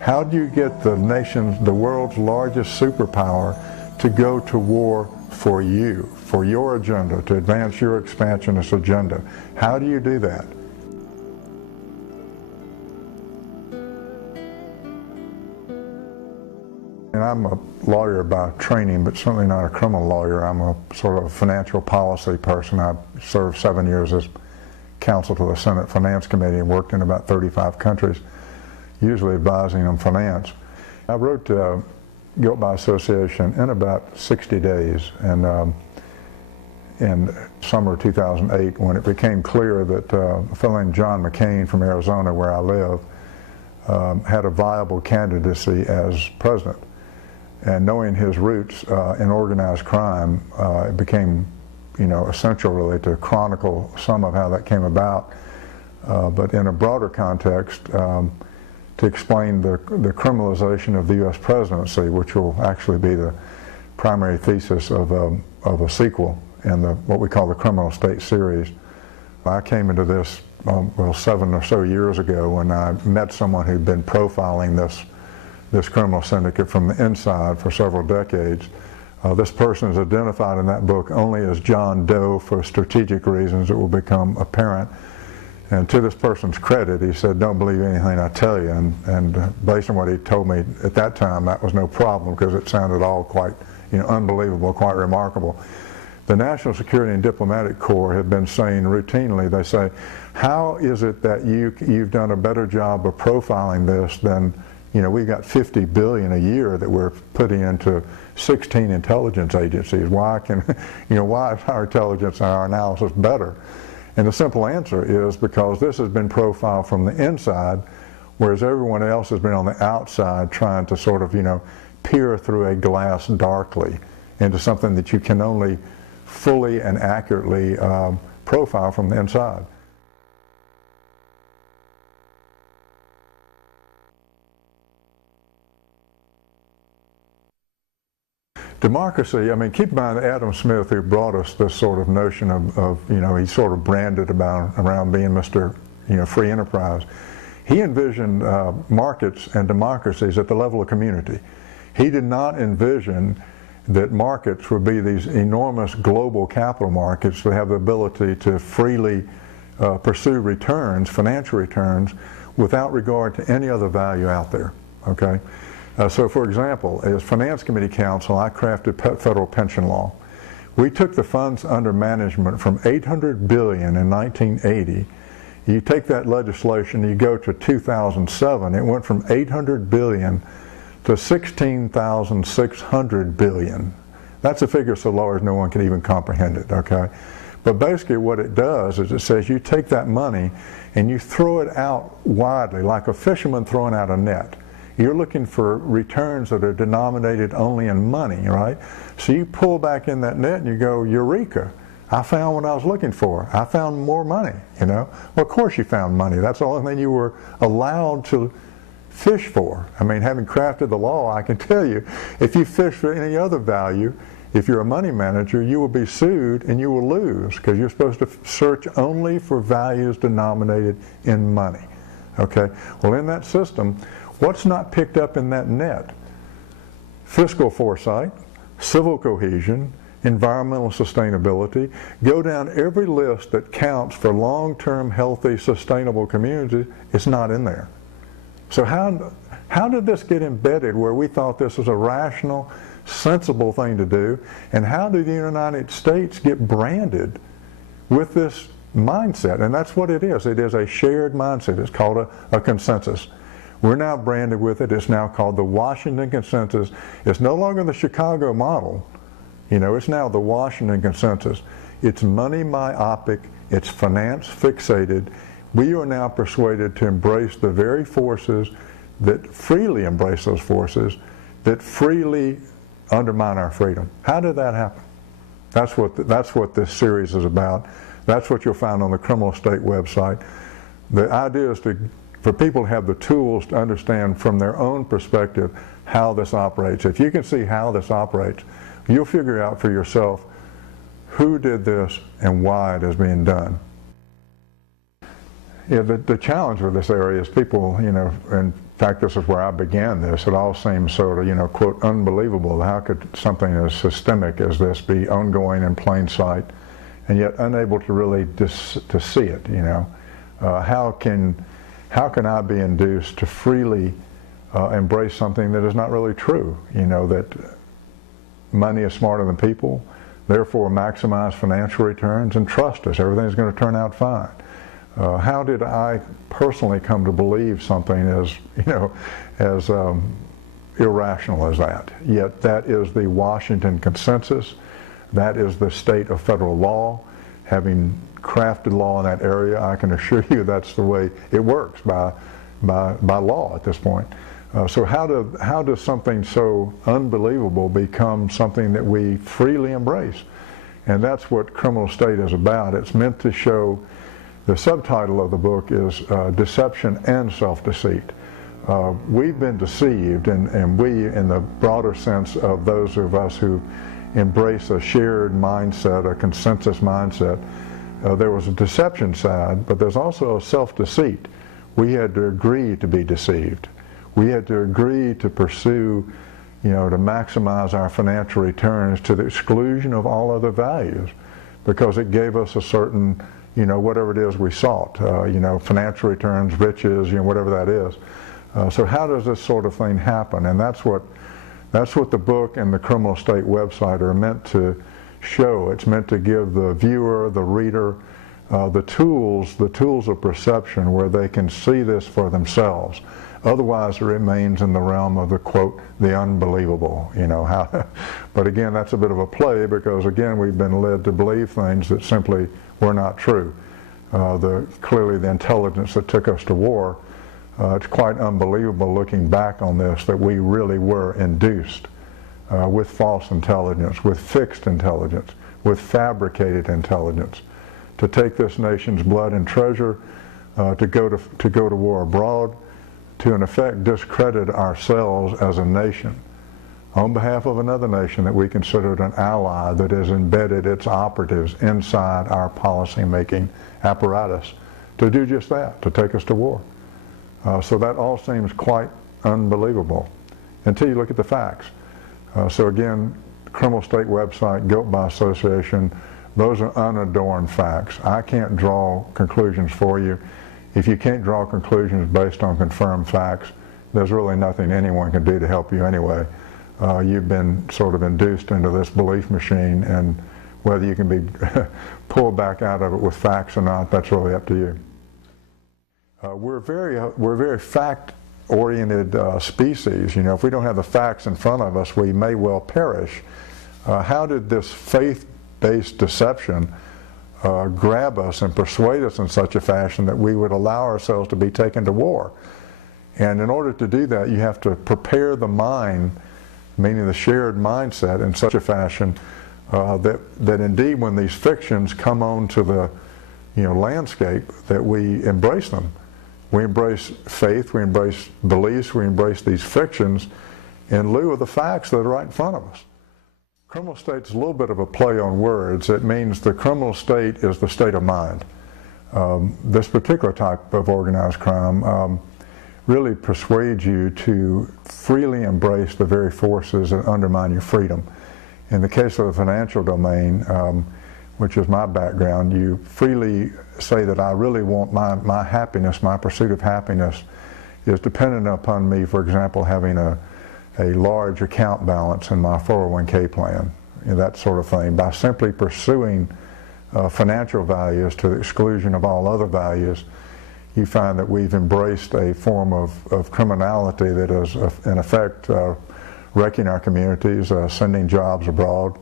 How do you get the world's largest superpower, to go to war for you, for your agenda, to advance your expansionist agenda? How do you do that? And I'm a lawyer by training, but certainly not a criminal lawyer. I'm a sort of financial policy person. I served 7 years as counsel to the Senate Finance Committee and worked in about 35 countries, usually advising on finance. I wrote Guilt by Association in about 60 days, and in summer 2008, when it became clear that a fellow named John McCain from Arizona, where I live, had a viable candidacy as president. And knowing his roots in organized crime, it became, essential really to chronicle some of how that came about. But in a broader context, to explain the criminalization of the U.S. presidency, which will actually be the primary thesis of a sequel in what we call the Criminal State series. I came into this, 7 or so years ago, when I met someone who'd been profiling this criminal syndicate from the inside for several decades. This person is identified in that book only as John Doe for strategic reasons that will become apparent. And to this person's credit, he said, "Don't believe anything I tell you." And based on what he told me at that time, that was no problem, because it sounded all quite unbelievable, quite remarkable. The National Security and Diplomatic Corps have been saying routinely, they say, "How is it that you've done a better job of profiling this than, we've got $50 billion a year that we're putting into 16 intelligence agencies. Why why is our intelligence and our analysis better?" And the simple answer is because this has been profiled from the inside, whereas everyone else has been on the outside trying to sort of, peer through a glass darkly into something that you can only fully and accurately profile from the inside. Democracy, keep in mind Adam Smith, who brought us this sort of notion of he's sort of branded around being Mr. Free Enterprise. He envisioned markets and democracies at the level of community. He did not envision that markets would be these enormous global capital markets that have the ability to freely pursue returns, financial returns, without regard to any other value out there, okay? So for example, as Finance Committee counsel, I crafted federal pension law. We took the funds under management from $800 billion in 1980. You take that legislation, you go to 2007, it went from $800 billion to 16,600 billion. That's a figure so large no one can even comprehend it, okay? But basically what it does is it says you take that money and you throw it out widely, like a fisherman throwing out a net. You're looking for returns that are denominated only in money, right? So you pull back in that net and you go, eureka, I found what I was looking for. I found more money, Well, of course you found money. That's the only thing you were allowed to fish for. Having crafted the law, I can tell you, if you fish for any other value, if you're a money manager, you will be sued and you will lose, because you're supposed to search only for values denominated in money, okay? Well, in that system, what's not picked up in that net? Fiscal foresight, civil cohesion, environmental sustainability. Go down every list that counts for long-term, healthy, sustainable communities. It's not in there. So how did this get embedded where we thought this was a rational, sensible thing to do? And how did the United States get branded with this mindset? And that's what it is. It is a shared mindset. It's called a consensus. We're now branded with it. It's now called the Washington Consensus. It's no longer the Chicago model. It's now the Washington Consensus. It's money myopic. It's finance fixated. We are now persuaded to embrace the very forces that freely embrace those forces, that freely undermine our freedom. How did that happen? That's what this series is about. That's what you'll find on the Criminal State website. The idea is for people to have the tools to understand from their own perspective how this operates. If you can see how this operates, you'll figure out for yourself who did this and why it is being done. Yeah, the challenge with this area is people, and fact, this is where I began this. It all seems sort of, quote, unbelievable. How could something as systemic as this be ongoing in plain sight and yet unable to really to see it, How can I be induced to freely embrace something that is not really true? That money is smarter than people, therefore maximize financial returns and trust us. Everything's going to turn out fine. How did I personally come to believe something as irrational as that? Yet that is the Washington consensus. That is the state of federal law. Having crafted law in that area, I can assure you that's the way it works by law at this point. So how does something so unbelievable become something that we freely embrace? And that's what Criminal State is about. It's meant to show. The subtitle of the book is Deception and Self-Deceit. We've been deceived, and we, in the broader sense of those of us who embrace a shared mindset, a consensus mindset, there was a deception side, but there's also a self-deceit. We had to agree to be deceived. We had to agree to pursue, to maximize our financial returns to the exclusion of all other values, because it gave us a certain whatever it is we sought, financial returns, riches, whatever that is. So how does this sort of thing happen? And that's what the book and the Criminal State website are meant to show. It's meant to give the viewer, the reader, the tools of perception where they can see this for themselves. Otherwise, it remains in the realm of the, quote, the unbelievable, But again, that's a bit of a play because, again, we've been led to believe things that simply were not true. Clearly, the intelligence that took us to war, it's quite unbelievable looking back on this that we really were induced with false intelligence, with fixed intelligence, with fabricated intelligence, to take this nation's blood and treasure, to go to war abroad, to in effect discredit ourselves as a nation on behalf of another nation that we considered an ally that has embedded its operatives inside our policy-making apparatus to do just that, to take us to war. So that all seems quite unbelievable until you look at the facts. So again, Criminal State website, guilt by association, those are unadorned facts. I can't draw conclusions for you. If you can't draw conclusions based on confirmed facts, there's really nothing anyone can do to help you anyway. You've been sort of induced into this belief machine, and whether you can be pulled back out of it with facts or not, that's really up to you. We're very fact-oriented species. If we don't have the facts in front of us, we may well perish. How did this faith-based deception grab us and persuade us in such a fashion that we would allow ourselves to be taken to war? And in order to do that, you have to prepare the mind, meaning the shared mindset, in such a fashion that indeed when these fictions come onto the landscape, that we embrace them. We embrace faith, we embrace beliefs, we embrace these fictions in lieu of the facts that are right in front of us. Criminal state's a little bit of a play on words. It means the criminal state is the state of mind. This particular type of organized crime really persuades you to freely embrace the very forces that undermine your freedom. In the case of the financial domain, which is my background, you freely say that I really want my happiness, my pursuit of happiness is dependent upon me, for example, having a large account balance in my 401k plan, that sort of thing. By simply pursuing financial values to the exclusion of all other values, you find that we've embraced a form of criminality that is, in effect, wrecking our communities, sending jobs abroad,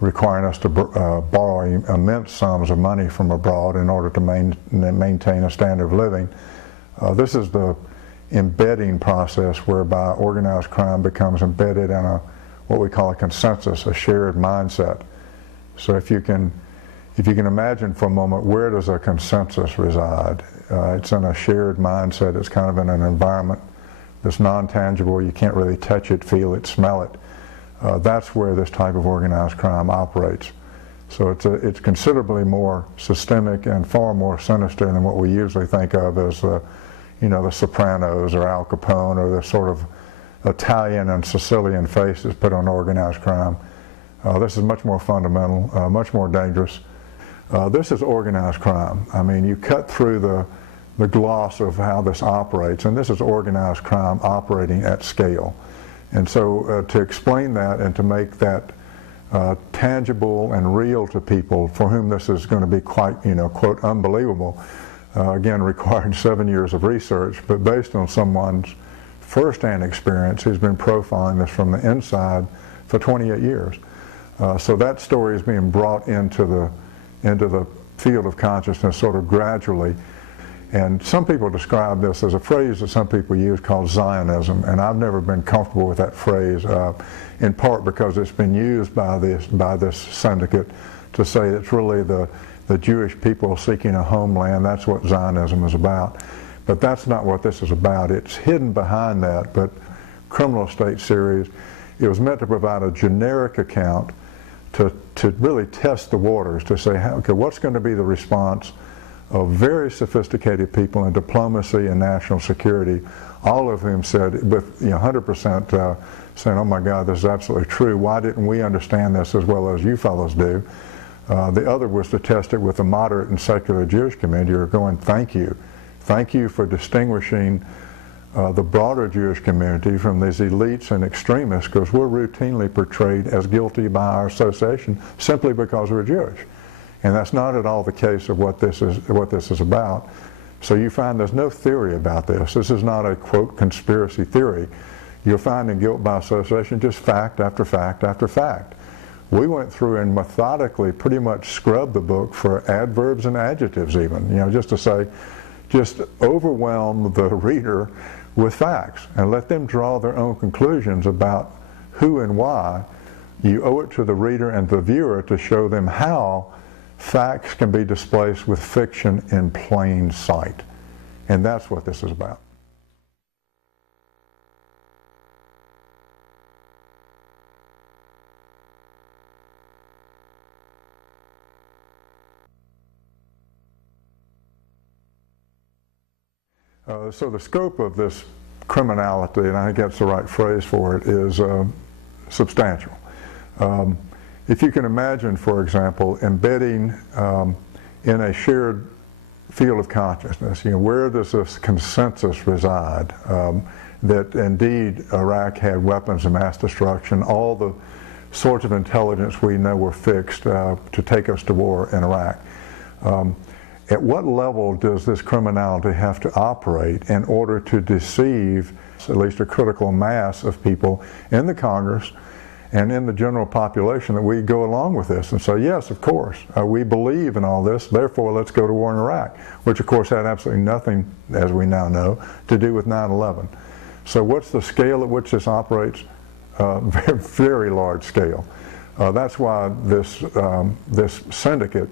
requiring us to borrow immense sums of money from abroad in order to maintain a standard of living. This is the embedding process whereby organized crime becomes embedded in what we call a consensus, a shared mindset. So if you can imagine for a moment, where does a consensus reside? It's in a shared mindset. It's kind of in an environment that's non-tangible. You can't really touch it, feel it, smell it. That's where this type of organized crime operates. So it's considerably more systemic and far more sinister than what we usually think of as you know, The Sopranos or Al Capone or the sort of Italian and Sicilian faces put on organized crime. This is much more fundamental, much more dangerous. This is organized crime. I mean, you cut through the gloss of how this operates, and this is organized crime operating at scale. And so to explain that and to make that tangible and real to people for whom this is going to be quite, you know, quote, unbelievable, again, required 7 years of research, but based on someone's first-hand experience who's been profiling this from the inside for 28 years. So that story is being brought into the field of consciousness sort of gradually. And some people describe this as a phrase that some people use called Zionism, and I've never been comfortable with that phrase, in part because it's been used by this syndicate to say it's really the Jewish people seeking a homeland. That's what Zionism is about. But that's not what this is about. It's hidden behind that, but Criminal State series, it was meant to provide a generic account to really test the waters, to say, okay, what's going to be the response of very sophisticated people in diplomacy and national security, all of whom said, with 100% saying, oh my God, this is absolutely true. Why didn't we understand this as well as you fellows do? The other was to test it with the moderate and secular Jewish community, who are going, thank you. Thank you for distinguishing the broader Jewish community from these elites and extremists, because we're routinely portrayed as guilty by our association simply because we're Jewish. And that's not at all the case of what this is about. So you find there's no theory about this. This is not a, quote, conspiracy theory. You'll find in guilt by association just fact after fact after fact. We went through and methodically pretty much scrubbed the book for adverbs and adjectives even, just to say, just overwhelm the reader with facts and let them draw their own conclusions about who and why. You owe it to the reader and the viewer to show them how facts can be displaced with fiction in plain sight. And that's what this is about. So the scope of this criminality, and I think that's the right phrase for it, is substantial. If you can imagine, for example, embedding in a shared field of consciousness, where does this consensus reside? That indeed Iraq had weapons of mass destruction, all the sorts of intelligence we know were fixed to take us to war in Iraq. At what level does this criminality have to operate in order to deceive at least a critical mass of people in the Congress and in the general population that we go along with this and say, yes, of course, we believe in all this, therefore let's go to war in Iraq, which of course had absolutely nothing, as we now know, to do with 9/11. So what's the scale at which this operates? Very, very large scale. That's why this syndicate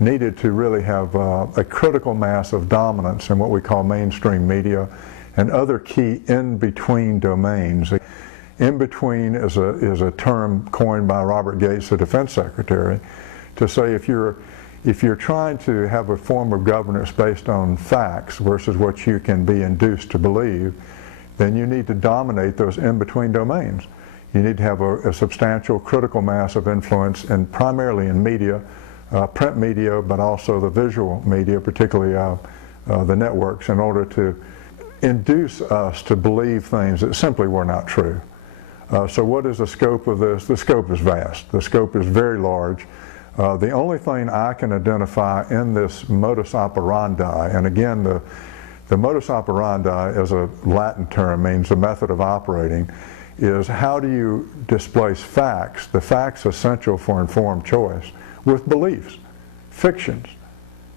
needed to really have a critical mass of dominance in what we call mainstream media and other key in-between domains. In-between is a term coined by Robert Gates, the Defense Secretary, to say if you're trying to have a form of governance based on facts versus what you can be induced to believe, then you need to dominate those in-between domains. You need to have a substantial critical mass of influence, and primarily in media, print media, but also the visual media, particularly the networks, in order to induce us to believe things that simply were not true. So what is the scope of this? The scope is vast. The scope is very large. The only thing I can identify in this modus operandi, and again, the modus operandi is a Latin term, means the method of operating, is how do you displace facts, the facts essential for informed choice, with beliefs, fictions,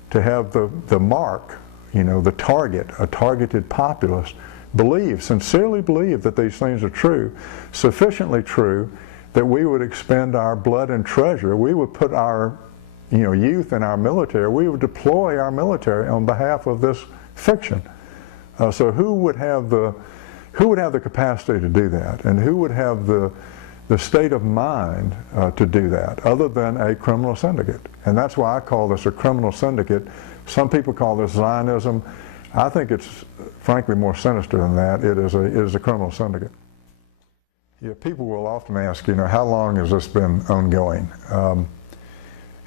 to have the mark, the target, a targeted populace, sincerely believe that these things are true, sufficiently true that we would expend our blood and treasure, we would put our youth in our military, we would deploy our military on behalf of this fiction. So who would have the capacity to do that, and who would have the state of mind to do that, other than a criminal syndicate? And that's why I call this a criminal syndicate. Some people call this Zionism. I think it's frankly more sinister than that. It is a criminal syndicate. Yeah, people will often ask, how long has this been ongoing?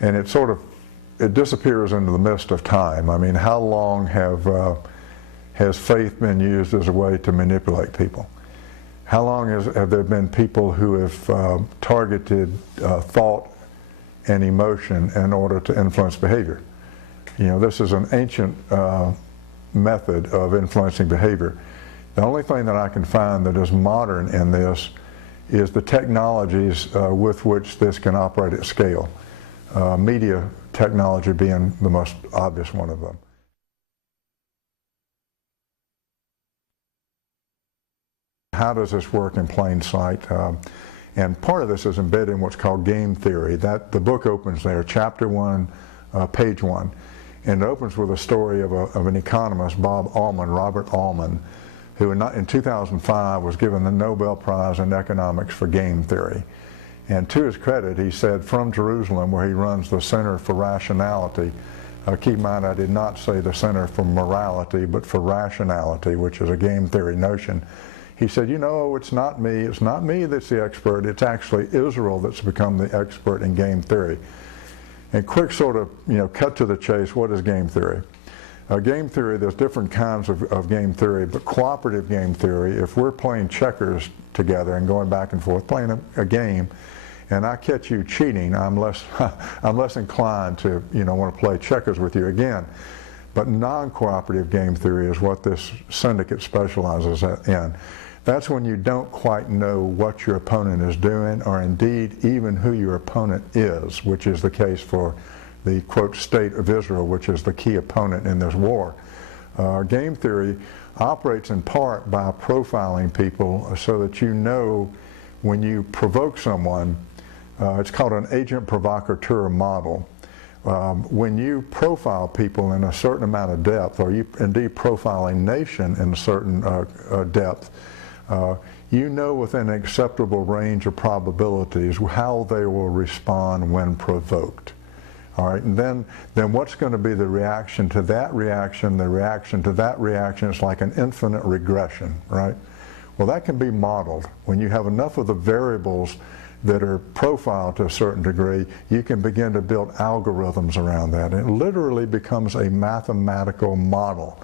And it disappears into the mist of time. I mean, how long has faith been used as a way to manipulate people? How long have there been people who have targeted thought and emotion in order to influence behavior? This is an ancient method of influencing behavior. The only thing that I can find that is modern in this is the technologies with which this can operate at scale. Media technology being the most obvious one of them. How does this work in plain sight? And part of this is embedded in what's called game theory. The book opens there, chapter 1, page 1. And it opens with a story of an economist, Robert Altman, who in 2005 was given the Nobel Prize in economics for game theory. And to his credit, he said from Jerusalem, where he runs the Center for Rationality, keep in mind I did not say the Center for Morality, but for Rationality, which is a game theory notion. He said, it's not me that's the expert, it's actually Israel that's become the expert in game theory. And quick sort of, cut to the chase, what is game theory? Game theory, there's different kinds of game theory, but cooperative game theory, if we're playing checkers together and going back and forth, playing a game, and I catch you cheating, I'm less inclined to, want to play checkers with you again. But non-cooperative game theory is what this syndicate specializes in. That's when you don't quite know what your opponent is doing, or indeed even who your opponent is, which is the case for the, quote, state of Israel, which is the key opponent in this war. Game theory operates in part by profiling people so that when you provoke someone, it's called an agent provocateur model. When you profile people in a certain amount of depth, or you indeed profile a nation in a certain depth, within an acceptable range of probabilities how they will respond when provoked. All right, and then what's going to be the reaction to that reaction, the reaction to that reaction? It's like an infinite regression, right? Well, that can be modeled. When you have enough of the variables that are profiled to a certain degree, you can begin to build algorithms around that. And it literally becomes a mathematical model.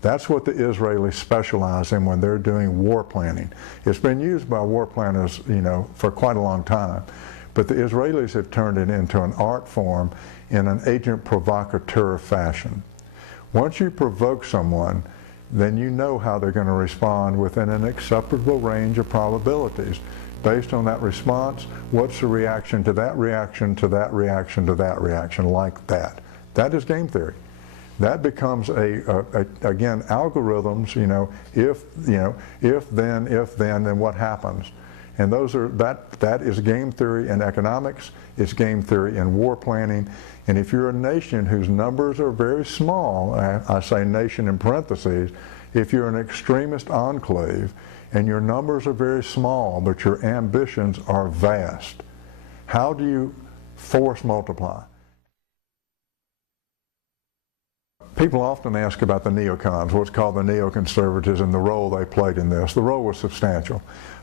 That's what the Israelis specialize in when they're doing war planning. It's been used by war planners, for quite a long time. But the Israelis have turned it into an art form in an agent provocateur fashion. Once you provoke someone, then you know how they're going to respond within an acceptable range of probabilities. Based on that response, what's the reaction to that reaction, to that reaction, to that reaction, like that. That is game theory. That becomes again, algorithms, if then what happens? And that is game theory in economics, it's game theory in war planning. And if you're a nation whose numbers are very small, I say nation in parentheses, if you're an extremist enclave and your numbers are very small but your ambitions are vast, how do you force multiply? People often ask about the neocons, what's called the neoconservatives, and the role they played in this. The role was substantial.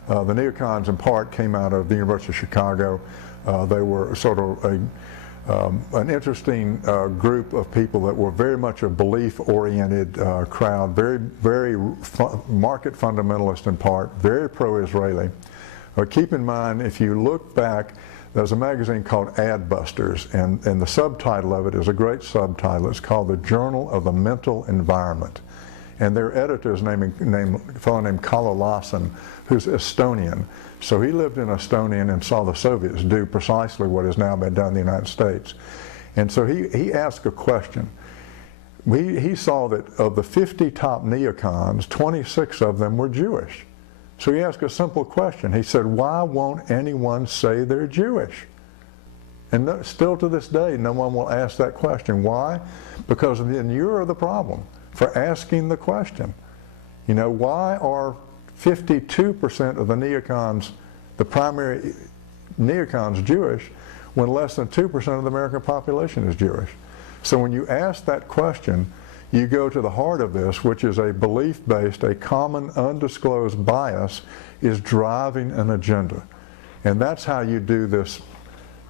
The neocons in part came out of the University of Chicago. They were sort of an interesting group of people that were very much a belief-oriented crowd, very market fundamentalist in part, very pro-Israeli. Keep in mind, if you look back, there's a magazine called Adbusters, and the subtitle of it is a great subtitle. It's called The Journal of the Mental Environment. And their editor is a fellow named Kalle Lasson, who's Estonian. So he lived in Estonia and saw the Soviets do precisely what has now been done in the United States. And so he asked a question. He saw that of the 50 top neocons, 26 of them were Jewish. So he asked a simple question. He said, why won't anyone say they're Jewish? And still to this day, no one will ask that question. Why? Because then you're the problem for asking the question. Why are 52% of the neocons, the primary neocons, Jewish, when less than 2% of the American population is Jewish? So when you ask that question, you go to the heart of this, which is a belief-based, a common undisclosed bias is driving an agenda. And that's how you do this,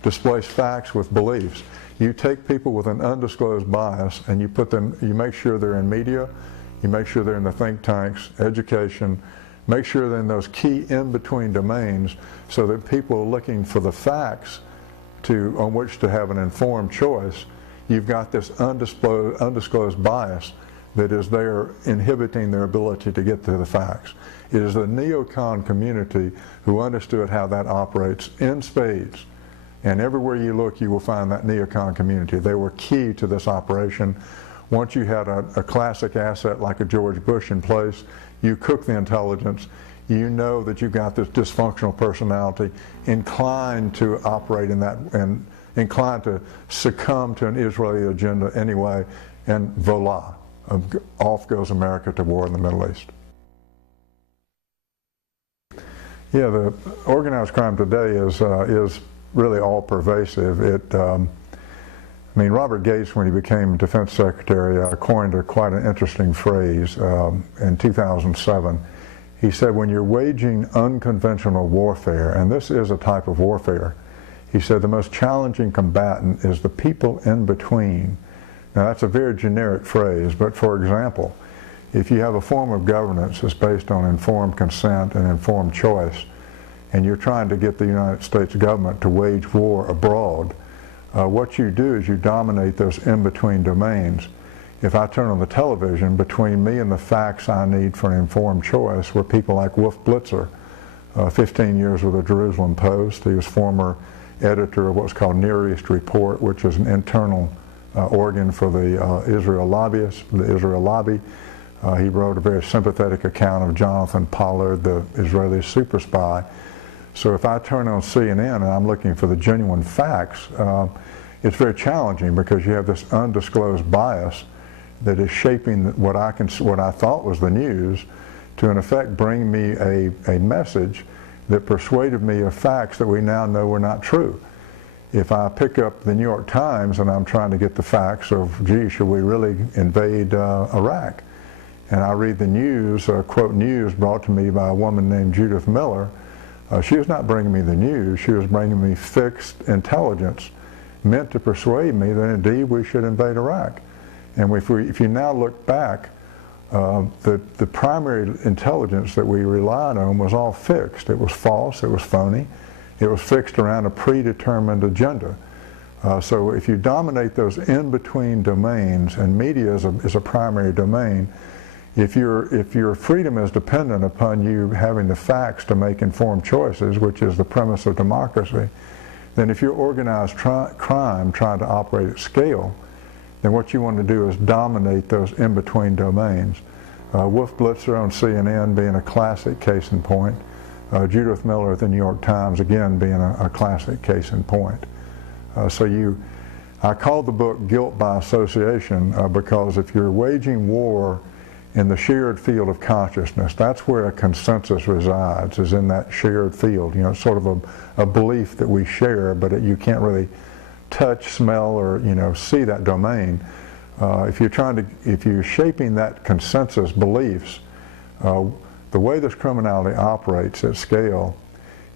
displace facts with beliefs. You take people with an undisclosed bias and you put them, you make sure they're in media, you make sure they're in the think tanks, education, make sure they're in those key in-between domains so that people are looking for the facts on which to have an informed choice. You've got this undisclosed bias that is there inhibiting their ability to get to the facts. It is the neocon community who understood how that operates in spades. And everywhere you look, you will find that neocon community. They were key to this operation. Once you had a classic asset like a George Bush in place, you cook the intelligence. You know that you've got this dysfunctional personality inclined to operate in that and inclined to succumb to an Israeli agenda anyway, and voila, off goes America to war in the Middle East. Yeah, the organized crime today is really all pervasive. I mean, Robert Gates, when he became Defense Secretary, coined quite an interesting phrase in 2007. He said, when you're waging unconventional warfare, and this is a type of warfare, he said the most challenging combatant is the people in between. Now that's a very generic phrase, but for example, if you have a form of governance that's based on informed consent and informed choice, and you're trying to get the United States government to wage war abroad, what you do is you dominate those in-between domains. If I turn on the television, between me and the facts I need for an informed choice were people like Wolf Blitzer, 15 years with the Jerusalem Post. He was former editor of what's called Near East Report, which is an internal organ for the Israel lobbyists, the Israel lobby. He wrote a very sympathetic account of Jonathan Pollard, the Israeli super spy. So if I turn on CNN and I'm looking for the genuine facts, it's very challenging because you have this undisclosed bias that is shaping what I thought was the news to in effect bring me a message that persuaded me of facts that we now know were not true. If I pick up the New York Times and I'm trying to get the facts of, gee, should we really invade Iraq? And I read the news, quote news brought to me by a woman named Judith Miller, she was not bringing me the news, she was bringing me fixed intelligence meant to persuade me that indeed we should invade Iraq. And if you now look back, the primary intelligence that we relied on was all fixed. It was false, it was phony, it was fixed around a predetermined agenda. So if you dominate those in-between domains, and media is a primary domain, if your freedom is dependent upon you having the facts to make informed choices, which is the premise of democracy, then if you're organized crime trying to operate at scale, then what you want to do is dominate those in-between domains. Wolf Blitzer on CNN being a classic case in point. Judith Miller at the New York Times, again, being a classic case in point. I called the book Guilt by Association because if you're waging war in the shared field of consciousness, that's where a consensus resides, is in that shared field. You know, it's sort of a belief that we share, but you can't really touch, smell, or see that domain. If you're shaping that consensus beliefs, the way this criminality operates at scale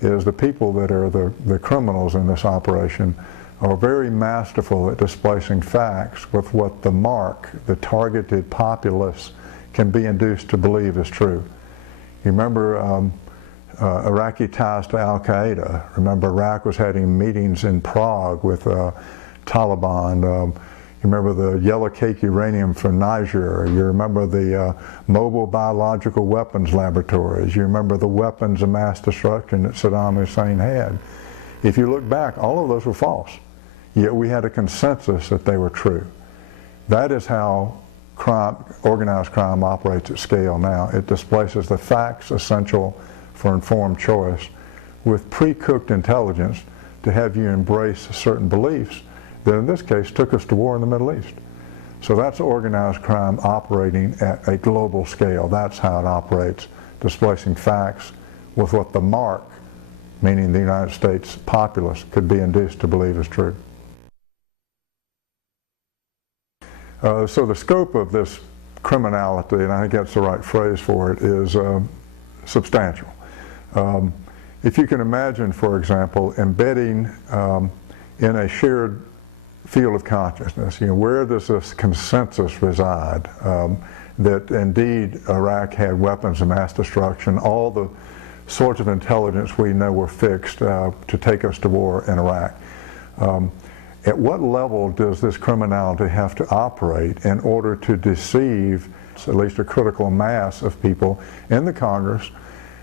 is the people that are the criminals in this operation are very masterful at displacing facts with what the targeted populace can be induced to believe is true. You remember Iraqi ties to Al-Qaeda. Remember Iraq was having meetings in Prague with Taliban. You remember the yellow cake uranium from Niger. You remember the mobile biological weapons laboratories. You remember the weapons of mass destruction that Saddam Hussein had. If you look back, all of those were false. Yet we had a consensus that they were true. That is how organized crime operates at scale now. It displaces the facts essential for informed choice with pre-cooked intelligence to have you embrace certain beliefs that in this case took us to war in the Middle East. So that's organized crime operating at a global scale. That's how it operates, displacing facts with what the mark, meaning the United States populace, could be induced to believe is true. So the scope of this criminality, and I think that's the right phrase for it, is substantial. If you can imagine, for example, embedding in a shared field of consciousness, where does this consensus reside that indeed Iraq had weapons of mass destruction, all the sorts of intelligence we know were fixed to take us to war in Iraq. At what level does this criminality have to operate in order to deceive at least a critical mass of people in the Congress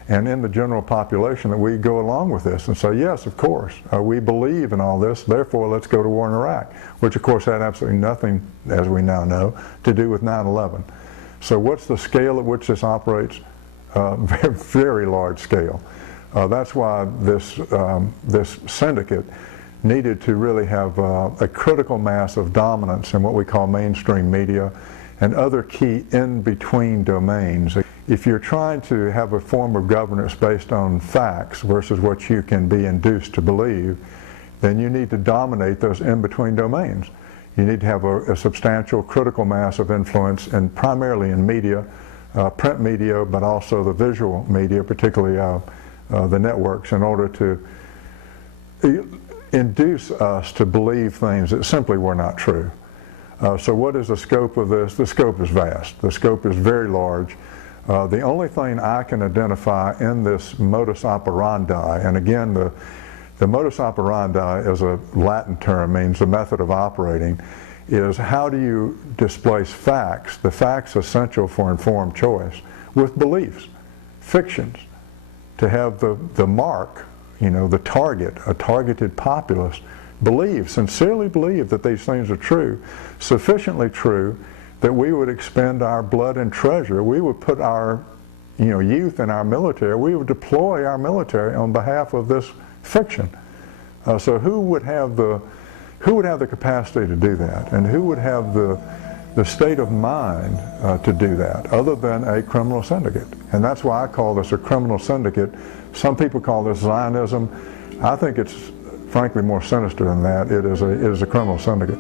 and in the general population that we go along with this and say, yes, of course, we believe in all this, therefore let's go to war in Iraq, which of course had absolutely nothing, as we now know, to do with 9/11. So what's the scale at which this operates? Very, very large scale. That's why this syndicate needed to really have a critical mass of dominance in what we call mainstream media and other key in-between domains. If you're trying to have a form of governance based on facts versus what you can be induced to believe, then you need to dominate those in-between domains. You need to have a substantial critical mass of influence, and primarily in media, print media, but also the visual media, particularly the networks, in order to induce us to believe things that simply were not true. So what is the scope of this? The scope is vast. The scope is very large. The only thing I can identify in this modus operandi, and again, the modus operandi is a Latin term, means the method of operating, is how do you displace facts, the facts essential for informed choice, with beliefs, fictions, to have the mark, the target, a targeted populace, sincerely believe that these things are true, sufficiently true that we would expend our blood and treasure, we would put our youth in our military, we would deploy our military on behalf of this fiction. So who would have the capacity to do that, and who would have the state of mind to do that, other than a criminal syndicate? And that's why I call this a criminal syndicate. Some people call this Zionism. I think it's frankly more sinister than that. It is a criminal syndicate.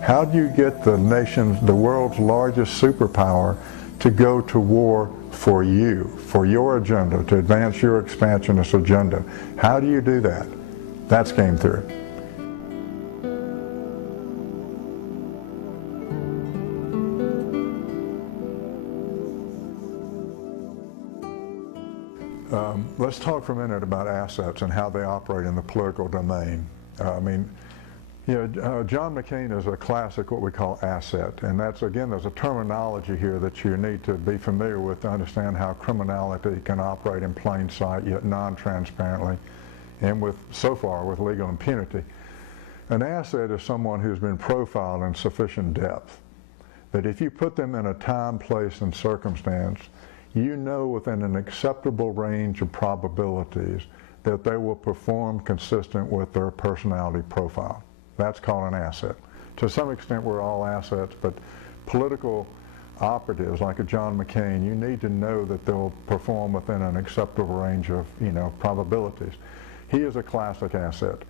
How do you get the world's largest superpower, to go to war for you, for your agenda, to advance your expansionist agenda? How do you do that? That's game theory. Let's talk for a minute about assets and how they operate in the political domain. John McCain is a classic what we call asset, and that's, again, there's a terminology here that you need to be familiar with to understand how criminality can operate in plain sight yet non-transparently, and so far with legal impunity. An asset is someone who's been profiled in sufficient depth that if you put them in a time, place, and circumstance, you know within an acceptable range of probabilities that they will perform consistent with their personality profile. That's called an asset. To some extent, we're all assets, but political operatives like a John McCain, you need to know that they'll perform within an acceptable range of probabilities. He is a classic asset.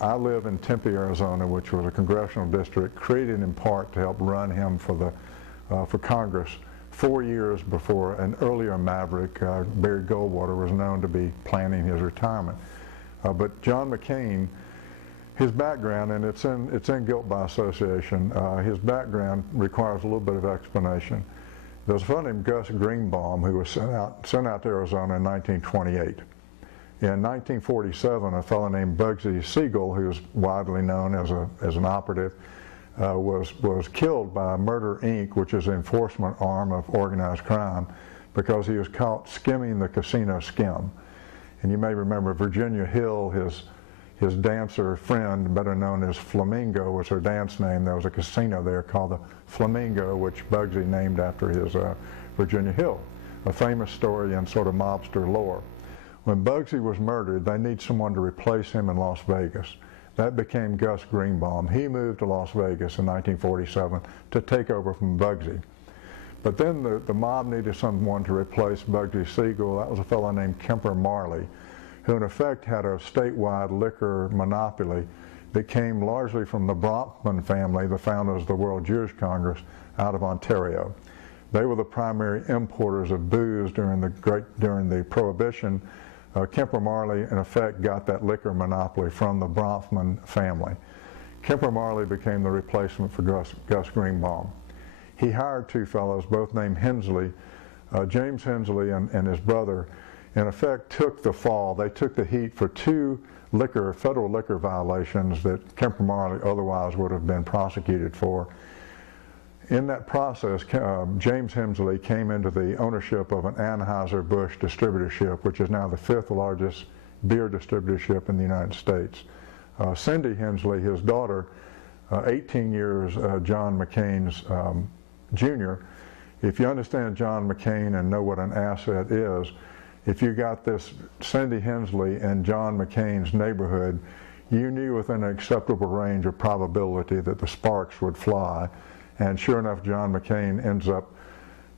I live in Tempe, Arizona, which was a congressional district created in part to help run him for Congress 4 years before an earlier maverick, Barry Goldwater, was known to be planning his retirement. But John McCain, his background, and it's in guilt by association, his background requires a little bit of explanation. There's a fellow named Gus Greenbaum who was sent out to Arizona in 1928. In 1947, a fellow named Bugsy Siegel, who is widely known as an operative, was killed by Murder Inc., which is the enforcement arm of organized crime, because he was caught skimming the casino skim. And you may remember Virginia Hill, his dancer friend, better known as Flamingo, was her dance name. There was a casino there called the Flamingo, which Bugsy named after his Virginia Hill, a famous story in sort of mobster lore. When Bugsy was murdered, they need someone to replace him in Las Vegas. That became Gus Greenbaum. He moved to Las Vegas in 1947 to take over from Bugsy. But then the mob needed someone to replace Bugsy Siegel. That was a fellow named Kemper Marley, who in effect had a statewide liquor monopoly that came largely from the Bronfman family, the founders of the World Jewish Congress, out of Ontario. They were the primary importers of booze during the Prohibition. Kemper Marley, in effect, got that liquor monopoly from the Bronfman family. Kemper Marley became the replacement for Gus Greenbaum. He hired two fellows, both named Hensley. James Hensley and his brother, in effect, took the fall. They took the heat for two federal liquor violations that Kemper Marley otherwise would have been prosecuted for. In that process, James Hensley came into the ownership of an Anheuser-Busch distributorship, which is now the 5th largest beer distributorship in the United States. Cindy Hensley, his daughter, 18 years John McCain's junior. If you understand John McCain and know what an asset is, if you got this Cindy Hensley in John McCain's neighborhood, you knew within an acceptable range of probability that the sparks would fly. And sure enough, John McCain ends up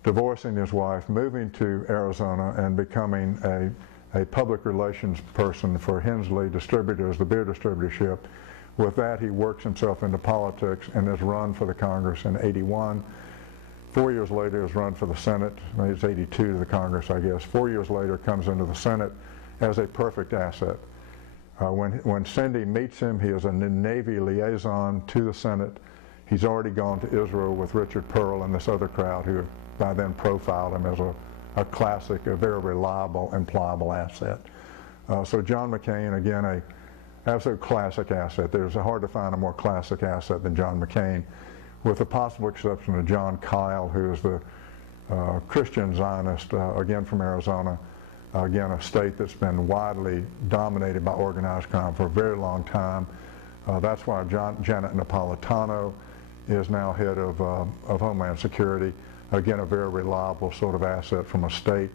divorcing his wife, moving to Arizona, and becoming a public relations person for Hensley Distributors, the beer distributorship. With that, he works himself into politics and is run for the Congress in '81. 4 years later is run for the Senate. He's 82 to the Congress, I guess. 4 years later comes into the Senate as a perfect asset. When Cindy meets him, he is a Navy liaison to the Senate. He's already gone to Israel with Richard Pearl and this other crowd who by then profiled him as a classic, a very reliable and pliable asset. So John McCain, again, a absolute classic asset. There's hard to find a more classic asset than John McCain, with the possible exception of John Kyle, who is the Christian Zionist, again from Arizona, again a state that's been widely dominated by organized crime for a very long time. That's why Janet Napolitano is now head of Homeland Security, again a very reliable sort of asset from a state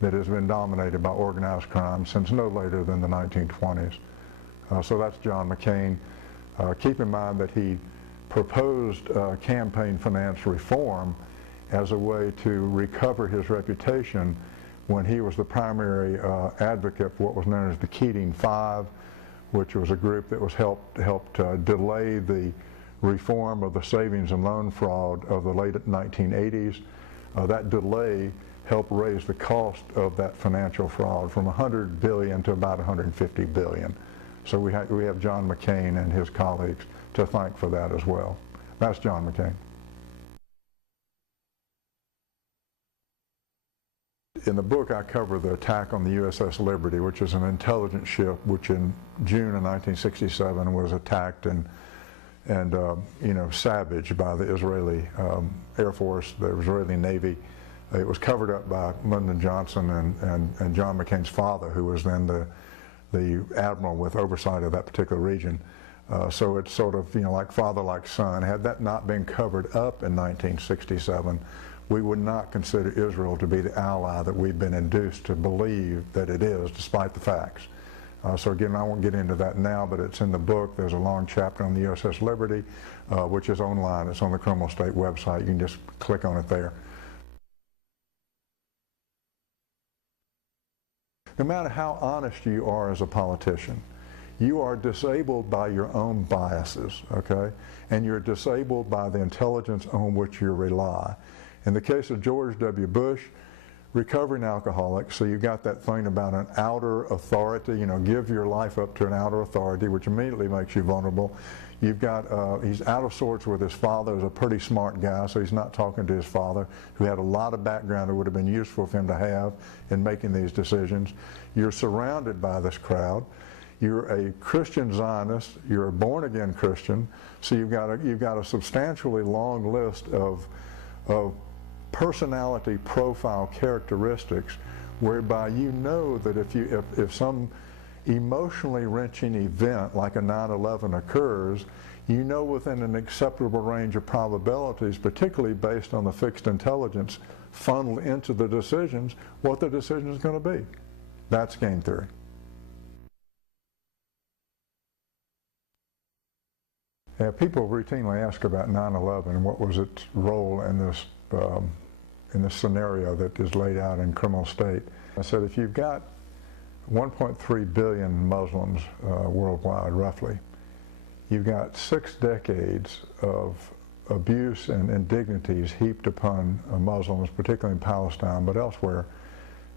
that has been dominated by organized crime since no later than the 1920s. So that's John McCain. Keep in mind that he proposed campaign finance reform as a way to recover his reputation when he was the primary advocate for what was known as the Keating Five, which was a group that was helped delay the reform of the savings and loan fraud of the late 1980s. That delay helped raise the cost of that financial fraud from $100 billion to about $150 billion. So we have John McCain and his colleagues to thank for that as well. That's John McCain. In the book, I cover the attack on the USS Liberty, which is an intelligence ship which in June of 1967 was attacked and savaged by the Israeli Air Force, the Israeli Navy. It was covered up by Lyndon Johnson and John McCain's father, who was then the admiral with oversight of that particular region. So it's sort of like father, like son. Had that not been covered up in 1967, we would not consider Israel to be the ally that we've been induced to believe that it is, despite the facts. So again, I won't get into that now, but it's in the book. There's a long chapter on the USS Liberty, which is online. It's on the Criminal State website. You can just click on it there. No matter how honest you are as a politician, you are disabled by your own biases, okay? And you're disabled by the intelligence on which you rely. In the case of George W. Bush, recovering alcoholic, so you got that thing about an outer authority, give your life up to an outer authority, which immediately makes you vulnerable. You've got, he's out of sorts with his father, who's a pretty smart guy, so he's not talking to his father, who had a lot of background that would have been useful for him to have in making these decisions. You're surrounded by this crowd. You're a Christian Zionist, you're a born-again Christian, so you've got a substantially long list of personality profile characteristics whereby you know that if emotionally wrenching event like a 9/11 occurs, you know within an acceptable range of probabilities, particularly based on the fixed intelligence funneled into the decisions, what the decision is going to be. That's game theory. Yeah, people routinely ask about 9/11 and what was its role in this scenario that is laid out in Criminal State. I said, if you've got 1.3 billion Muslims worldwide, roughly, you've got 6 decades of abuse and indignities heaped upon Muslims, particularly in Palestine, but elsewhere,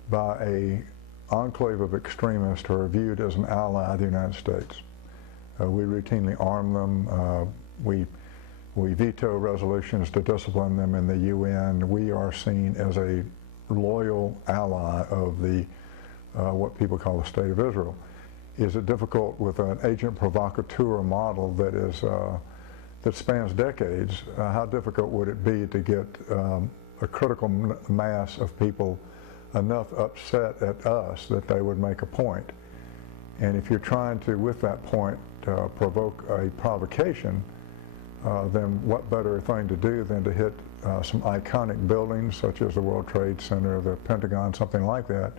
by an enclave of extremists who are viewed as an ally of the United States. We routinely arm them. We veto resolutions to discipline them in the UN. We are seen as a loyal ally of the what people call the State of Israel. Is it difficult with an agent provocateur model that is that spans decades? How difficult would it be to get a critical mass of people enough upset at us that they would make a point? And if you're trying to, with that point, provoke a provocation, then what better thing to do than to hit some iconic buildings such as the World Trade Center, the Pentagon, something like that,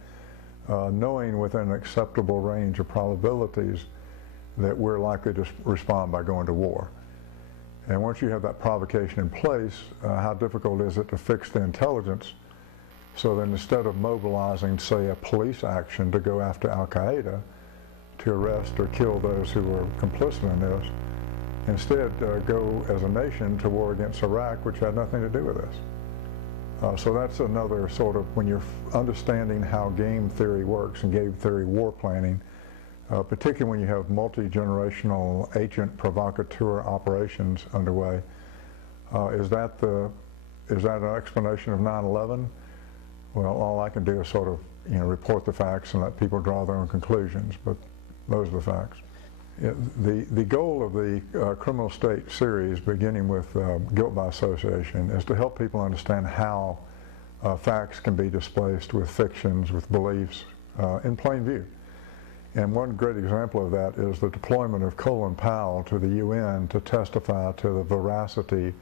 knowing within an acceptable range of probabilities that we're likely to respond by going to war. And once you have that provocation in place, how difficult is it to fix the intelligence so that instead of mobilizing, say, a police action to go after Al-Qaeda, to arrest or kill those who are complicit in this, instead go as a nation to war against Iraq, which had nothing to do with this. So that's another sort of, when you're understanding how game theory works and game theory war planning, particularly when you have multi-generational agent provocateur operations underway, is that an explanation of 9/11? Well, all I can do is sort of report the facts and let people draw their own conclusions, but those are the facts. The goal of the Criminal State series, beginning with guilt by association, is to help people understand how facts can be displaced with fictions, with beliefs, in plain view. And one great example of that is the deployment of Colin Powell to the UN to testify to the veracity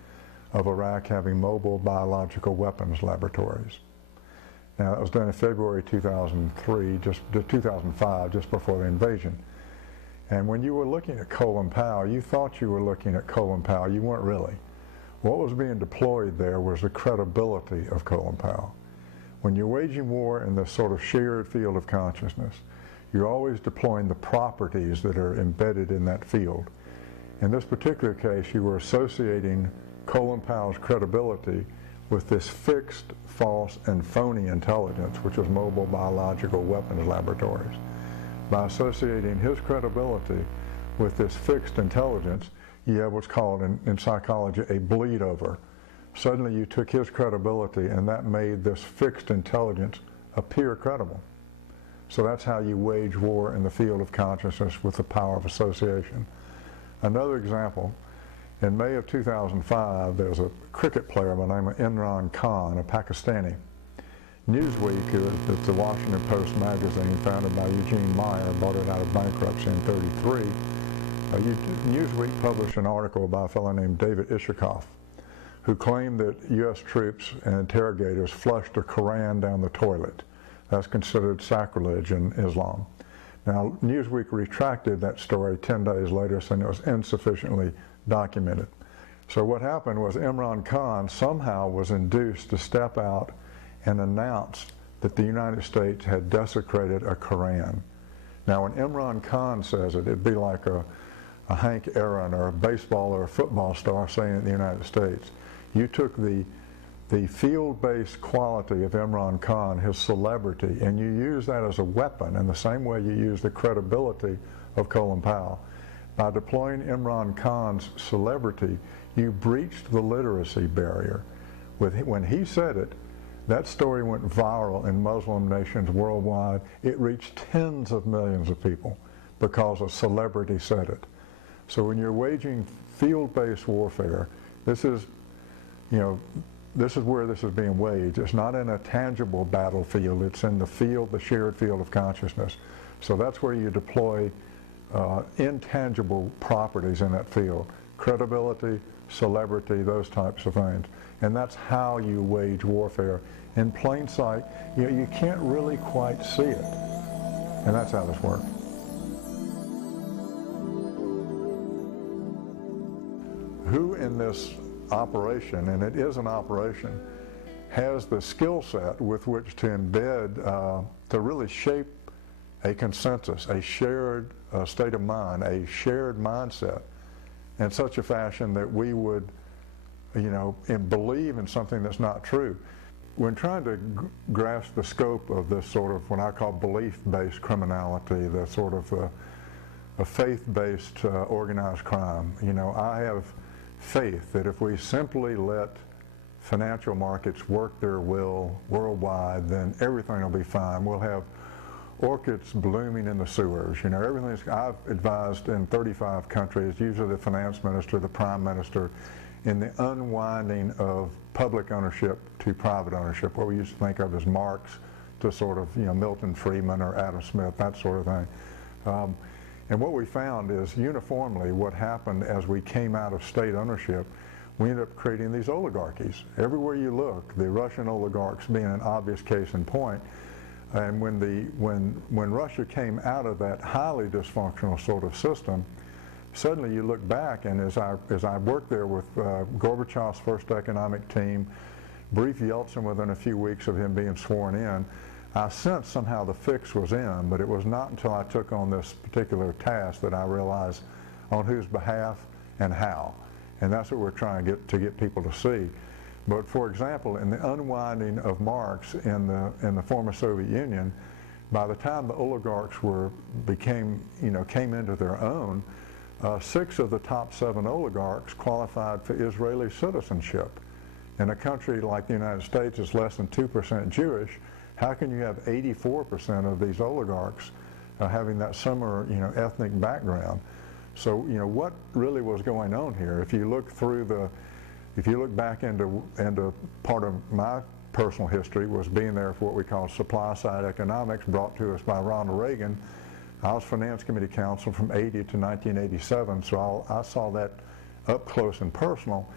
of Iraq having mobile biological weapons laboratories. Now, that was done in February 2005, just before the invasion. And when you were looking at Colin Powell, you thought you were looking at Colin Powell. You weren't really. What was being deployed there was the credibility of Colin Powell. When you're waging war in this sort of shared field of consciousness, you're always deploying the properties that are embedded in that field. In this particular case, you were associating Colin Powell's credibility with this fixed, false, and phony intelligence, which was mobile biological weapons laboratories. By associating his credibility with this fixed intelligence, you have what's called in psychology a bleed over. Suddenly you took his credibility and that made this fixed intelligence appear credible. So that's how you wage war in the field of consciousness, with the power of association. Another example, in May of 2005, there was a cricket player by the name of Imran Khan, a Pakistani. Newsweek, it's the Washington Post magazine founded by Eugene Meyer, bought it out of bankruptcy in '33. Newsweek published an article by a fellow named David Ishakoff, who claimed that U.S. troops and interrogators flushed the Koran down the toilet. That's considered sacrilege in Islam. Now, Newsweek retracted that story 10 days later, saying it was insufficiently documented. So what happened was Imran Khan somehow was induced to step out and announce that the United States had desecrated a Koran. Now, when Imran Khan says it, it'd be like a Hank Aaron or a baseball or a football star saying it in the United States. You took the field-based quality of Imran Khan, his celebrity, and you use that as a weapon in the same way you use the credibility of Colin Powell. By deploying Imran Khan's celebrity, you breached the literacy barrier. When he said it, that story went viral in Muslim nations worldwide. It reached tens of millions of people because a celebrity said it. So when you're waging field-based warfare, this is where this is being waged. It's not in a tangible battlefield. It's in the field, the shared field of consciousness. So that's where you deploy intangible properties in that field. Credibility, celebrity, those types of things. And that's how you wage warfare. In plain sight, you can't really quite see it. And that's how this works. Who in this operation, and it is an operation, has the skill set with which to embed, to really shape a consensus, a shared state of mind, a shared mindset in such a fashion that we would, believe in something that's not true. When trying to grasp the scope of this sort of what I call belief-based criminality, the sort of a faith-based organized crime, I have faith that if we simply let financial markets work their will worldwide, then everything will be fine. We'll have orchids blooming in the sewers. Everything's, I've advised in 35 countries, usually the finance minister, the prime minister, in the unwinding of public ownership to private ownership, what we used to think of as Marx to sort of, Milton Friedman or Adam Smith, that sort of thing. And what we found is uniformly what happened as we came out of state ownership, we ended up creating these oligarchies. Everywhere you look, the Russian oligarchs being an obvious case in point. And when Russia came out of that highly dysfunctional sort of system, suddenly you look back, and as I worked there with Gorbachev's first economic team, brief Yeltsin within a few weeks of him being sworn in, I sensed somehow the fix was in, but it was not until I took on this particular task that I realized on whose behalf and how. And that's what we're trying to get people to see. But for example, in the unwinding of Marx in the former Soviet Union, by the time the oligarchs came into their own, 6 of the top 7 oligarchs qualified for Israeli citizenship. In a country like the United States is less than 2% Jewish, how can you have 84% of these oligarchs having that similar ethnic background? So what really was going on here? If you look back into part of my personal history was being there for what we call supply side economics, brought to us by Ronald Reagan. I was finance committee counsel from 80 to 1987, so I saw that up close and personal.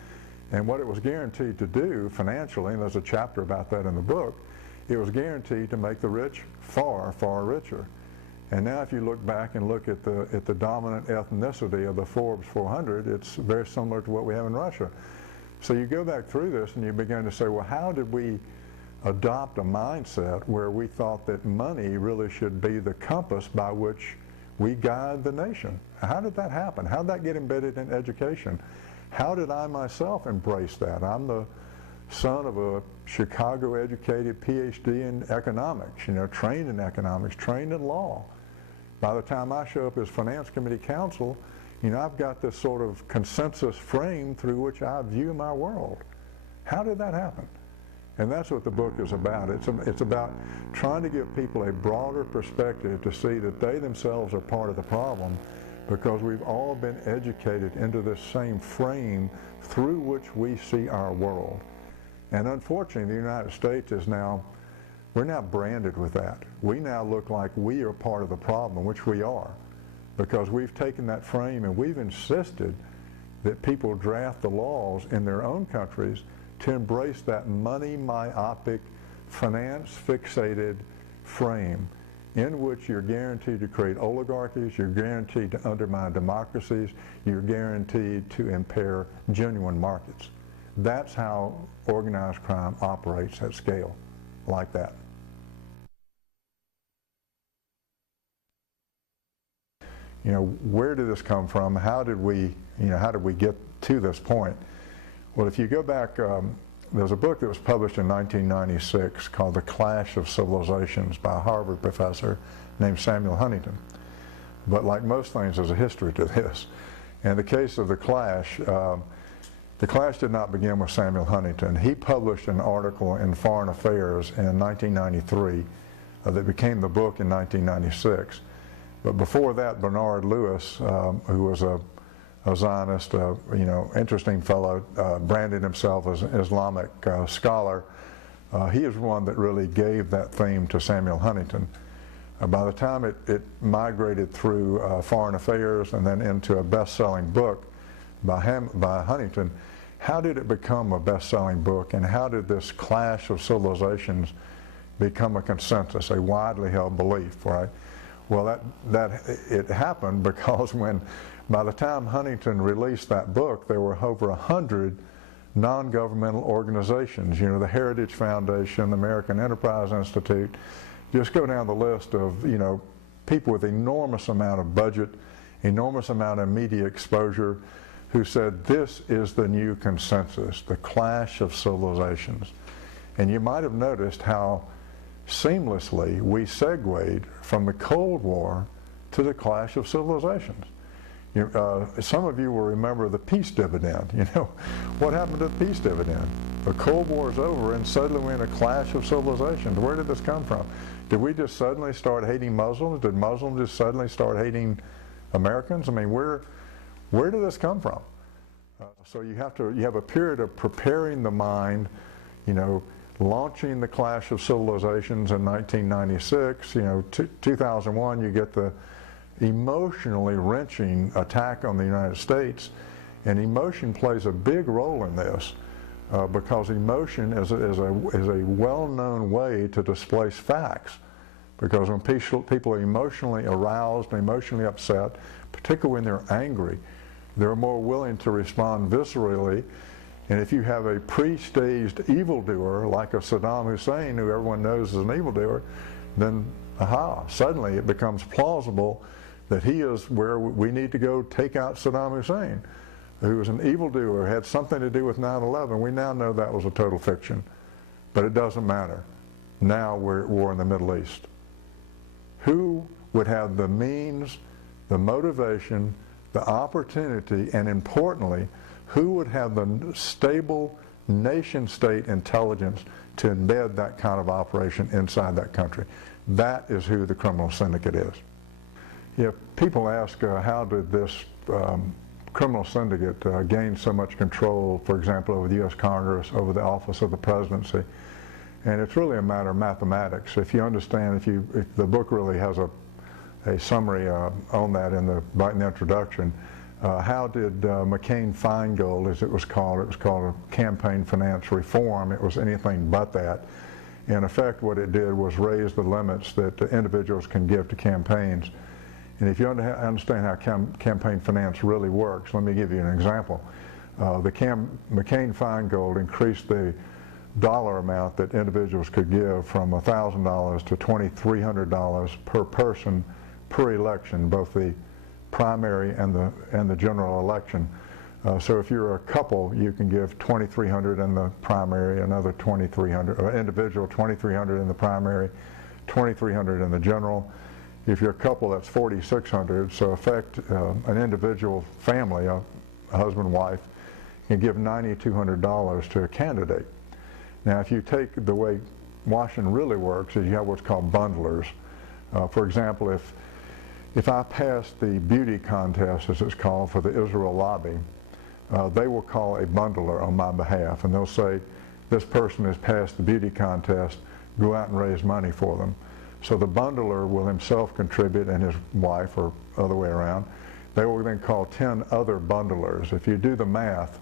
And what it was guaranteed to do financially, and there's a chapter about that in the book, it was guaranteed to make the rich far, far richer. And now if you look back and look at the dominant ethnicity of the Forbes 400, it's very similar to what we have in Russia. So you go back through this and you begin to say, well, how did we adopt a mindset where we thought that money really should be the compass by which we guide the nation? How did that happen? How did that get embedded in education? How did I myself embrace that? I'm the son of a Chicago-educated PhD in economics, trained in economics, trained in law. By the time I show up as finance committee counsel, I've got this sort of consensus frame through which I view my world. How did that happen? And that's what the book is about. It's about trying to give people a broader perspective to see that they themselves are part of the problem, because we've all been educated into this same frame through which we see our world. And unfortunately, the United States we're now branded with that. We now look like we are part of the problem, which we are, because we've taken that frame and we've insisted that people draft the laws in their own countries to embrace that money myopic, finance fixated frame in which you're guaranteed to create oligarchies, you're guaranteed to undermine democracies, you're guaranteed to impair genuine markets. That's how organized crime operates at scale, like that. Where did this come from? How did we get to this point? Well, if you go back, there's a book that was published in 1996 called The Clash of Civilizations by a Harvard professor named Samuel Huntington. But like most things, there's a history to this. In the case of The Clash did not begin with Samuel Huntington. He published an article in Foreign Affairs in 1993 that became the book in 1996. But before that, Bernard Lewis, who was a Zionist, interesting fellow, branded himself as an Islamic scholar. He is one that really gave that theme to Samuel Huntington. By the time it migrated through Foreign Affairs and then into a best-selling book by Huntington, how did it become a best-selling book, and how did this clash of civilizations become a consensus, a widely held belief, right? Well, it happened because by the time Huntington released that book, there were over 100 non-governmental organizations, you know, the Heritage Foundation, the American Enterprise Institute. Just go down the list of, you know, people with enormous amount of budget, enormous amount of media exposure, who said this is the new consensus, the clash of civilizations. And you might have noticed how seamlessly we segued from the Cold War to the clash of civilizations. Some of you will remember the peace dividend. You know, what happened to the peace dividend? The Cold War is over and suddenly we're in a clash of civilizations. Where did this come from? Did we just suddenly start hating Muslims? Did Muslims just suddenly start hating Americans? I mean, where did this come from? So you have a period of preparing the mind, you know, launching the clash of civilizations in 1996. You know, 2001, you get the emotionally wrenching attack on the United States, and emotion plays a big role in this because emotion is a well-known way to displace facts. Because when people are emotionally aroused and emotionally upset, particularly when they're angry, they're more willing to respond viscerally. And if you have a pre-staged evildoer like a Saddam Hussein, who everyone knows is an evildoer, then suddenly it becomes plausible that he is where we need to go take out Saddam Hussein, who was an evildoer, had something to do with 9/11. We now know that was a total fiction, but it doesn't matter. Now we're at war in the Middle East. Who would have the means, the motivation, the opportunity, and importantly, who would have the stable nation-state intelligence to embed that kind of operation inside that country? That is who the criminal syndicate is. Yeah, people ask how did this criminal syndicate gain so much control, for example, over the U.S. Congress, over the office of the presidency. And it's really a matter of mathematics. If you understand, if the book really has a summary on that right in the introduction, how did McCain-Feingold, as it was called a campaign finance reform. It was anything but that. In effect, what it did was raise the limits that individuals can give to campaigns. And if you understand how campaign finance really works, let me give you an example. McCain-Feingold increased the dollar amount that individuals could give from $1,000 to $2,300 per person per election, both the primary and the general election. So if you're a couple, you can give $2,300 in the primary, another $2,300, or individual $2,300 in the primary, $2,300 in the general. If you're a couple, that's $4,600. So an individual family, a husband, wife, can give $9,200 to a candidate. Now, if you take the way Washington really works, is you have what's called bundlers. For example, if I pass the beauty contest, as it's called, for the Israel lobby, they will call a bundler on my behalf, and they'll say, this person has passed the beauty contest, go out and raise money for them. So the bundler will himself contribute, and his wife, or other way around. They will then call 10 other bundlers. If you do the math,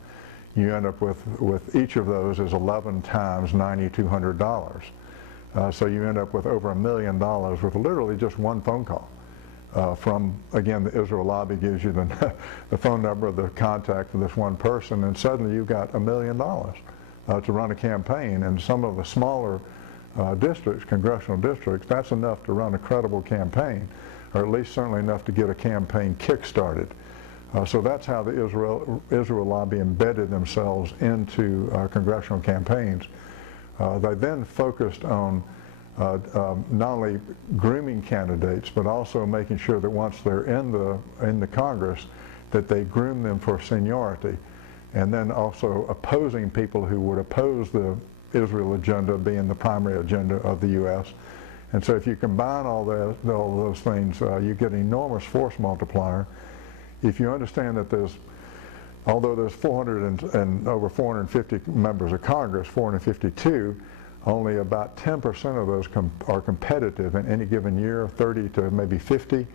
you end up with each of those is 11 times $9,200. So you end up with over $1 million with literally just one phone call. From, again, the Israel lobby gives you the phone number of the contact for this one person, and suddenly you've got $1 million to run a campaign. And some of the smaller districts, congressional districts, that's enough to run a credible campaign, or at least certainly enough to get a campaign kick-started. So that's how the Israel lobby embedded themselves into congressional campaigns. They then focused on not only grooming candidates, but also making sure that once they're in the Congress, that they groom them for seniority, and then also opposing people who would oppose the Israel agenda being the primary agenda of the U.S. And so if you combine all those things, you get an enormous force multiplier. If you understand that although there's over 450 members of Congress, 452, only about 10% of those are competitive in any given year, 30 to maybe 50.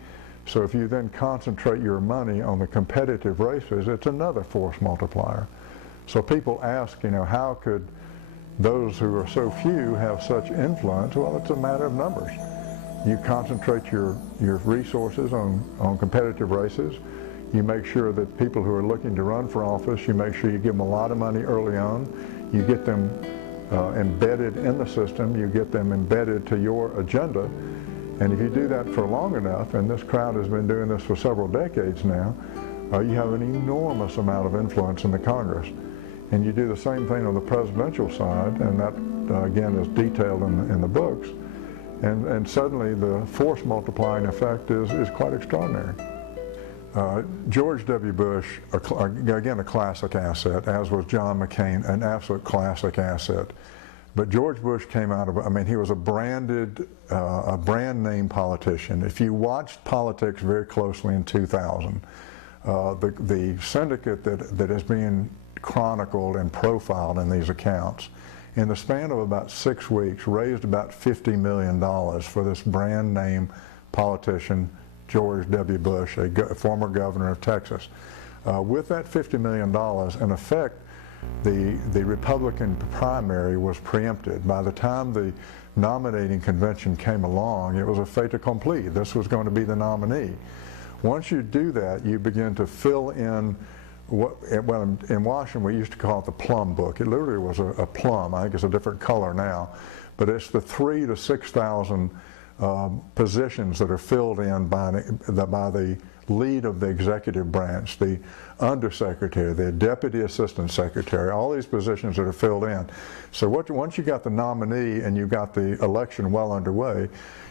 So if you then concentrate your money on the competitive races, it's another force multiplier. So people ask, you know, how could those who are so few have such influence? Well, it's a matter of numbers. You concentrate your resources on competitive races. You make sure that people who are looking to run for office, you make sure you give them a lot of money early on. You get them embedded in the system. You get them embedded to your agenda. And if you do that for long enough, and this crowd has been doing this for several decades now, you have an enormous amount of influence in the Congress. And you do the same thing on the presidential side, and that again is detailed in the books. And suddenly the force multiplying effect is quite extraordinary. George W. Bush, again a classic asset, as was John McCain, an absolute classic asset. But George Bush came out of, I mean, he was a brand name politician. If you watched politics very closely in 2000, the syndicate that is being chronicled and profiled in these accounts, in the span of about 6 weeks, raised about $50 million for this brand name politician, George W. Bush, a former governor of Texas. With that $50 million, in effect, the Republican primary was preempted. By the time the nominating convention came along, it was a fait accompli. This was going to be the nominee. Once you do that, you begin to fill in well, in Washington we used to call it the plum book. It literally was a plum. I think it's a different color now, but it's the 3,000 to 6,000 positions that are filled in by the lead of the executive branch, the undersecretary, the deputy assistant secretary, all these positions that are filled in. So once you got the nominee and you got the election well underway,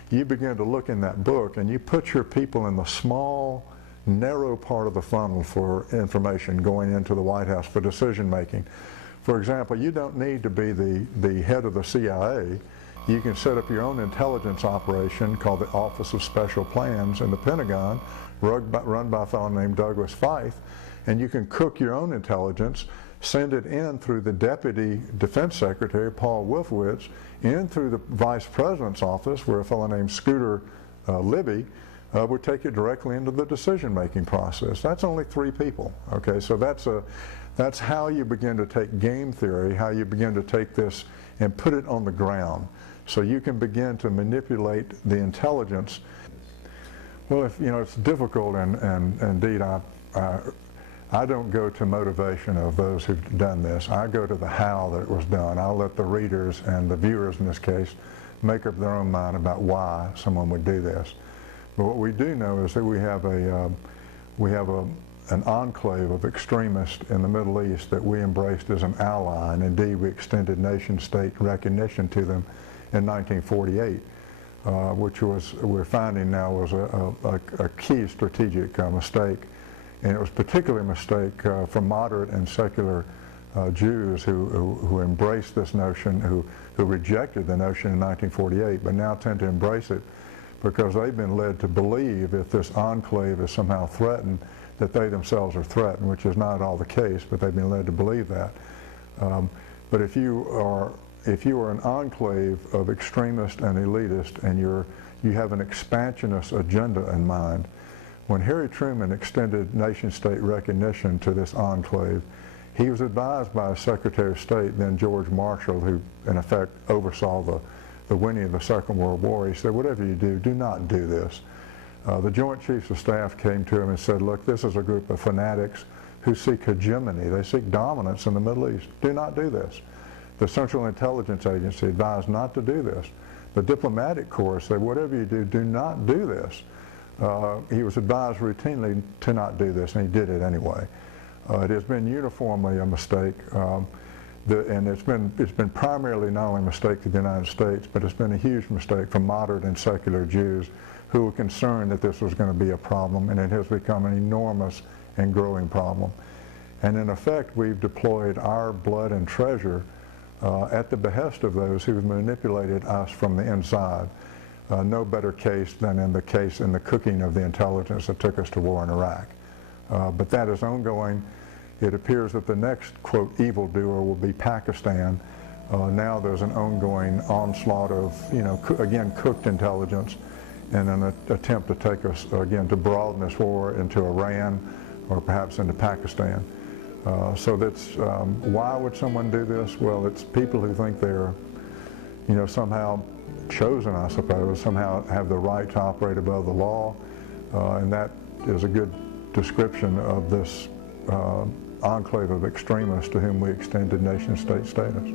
you begin to look in that book and you put your people in the small, narrow part of the funnel for information going into the White House for decision making. For example, you don't need to be the head of the CIA. You can set up your own intelligence operation called the Office of Special Plans in the Pentagon, run by a fellow named Douglas Feith, and you can cook your own intelligence, send it in through the Deputy Defense Secretary, Paul Wolfowitz, in through the Vice President's office, where a fellow named Scooter Libby would take it directly into the decision-making process. That's only 3 people. Okay, so that's how you begin to take game theory, how you begin to take this and put it on the ground, so you can begin to manipulate the intelligence. Well, it's difficult, and indeed, I don't go to motivation of those who've done this. I go to the how that it was done. I'll let the readers and the viewers in this case make up their own mind about why someone would do this. But what we do know is that we have an enclave of extremists in the Middle East that we embraced as an ally, and indeed we extended nation-state recognition to them in 1948, which we're finding now was a key strategic mistake, and it was particularly a mistake for moderate and secular Jews who embraced this notion, who rejected the notion in 1948, but now tend to embrace it, because they've been led to believe if this enclave is somehow threatened, that they themselves are threatened, which is not at all the case, but they've been led to believe that. But if you are an enclave of extremists and elitists, and you have an expansionist agenda in mind, when Harry Truman extended nation-state recognition to this enclave, he was advised by Secretary of State, then George Marshall, who in effect oversaw the winning of the Second World War. He said, whatever you do, do not do this. The Joint Chiefs of Staff came to him and said, look, this is a group of fanatics who seek hegemony. They seek dominance in the Middle East. Do not do this. The Central Intelligence Agency advised not to do this. The diplomatic corps said, whatever you do, do not do this. He was advised routinely to not do this, and he did it anyway. It has been uniformly a mistake. And it's been primarily not only a mistake for the United States, but it's been a huge mistake for moderate and secular Jews who were concerned that this was going to be a problem, and it has become an enormous and growing problem. And in effect, we've deployed our blood and treasure at the behest of those who've manipulated us from the inside. No better case than in the cooking of the intelligence that took us to war in Iraq. But that is ongoing. It appears that the next, quote, evildoer will be Pakistan, Now there's an ongoing onslaught of, again, cooked intelligence in an attempt to take us, again, to broaden this war into Iran or perhaps into Pakistan. So that's, why would someone do this? Well, it's people who think they're, somehow chosen, I suppose, somehow have the right to operate above the law, and that is a good description of this enclave of extremists to whom we extended nation-state status.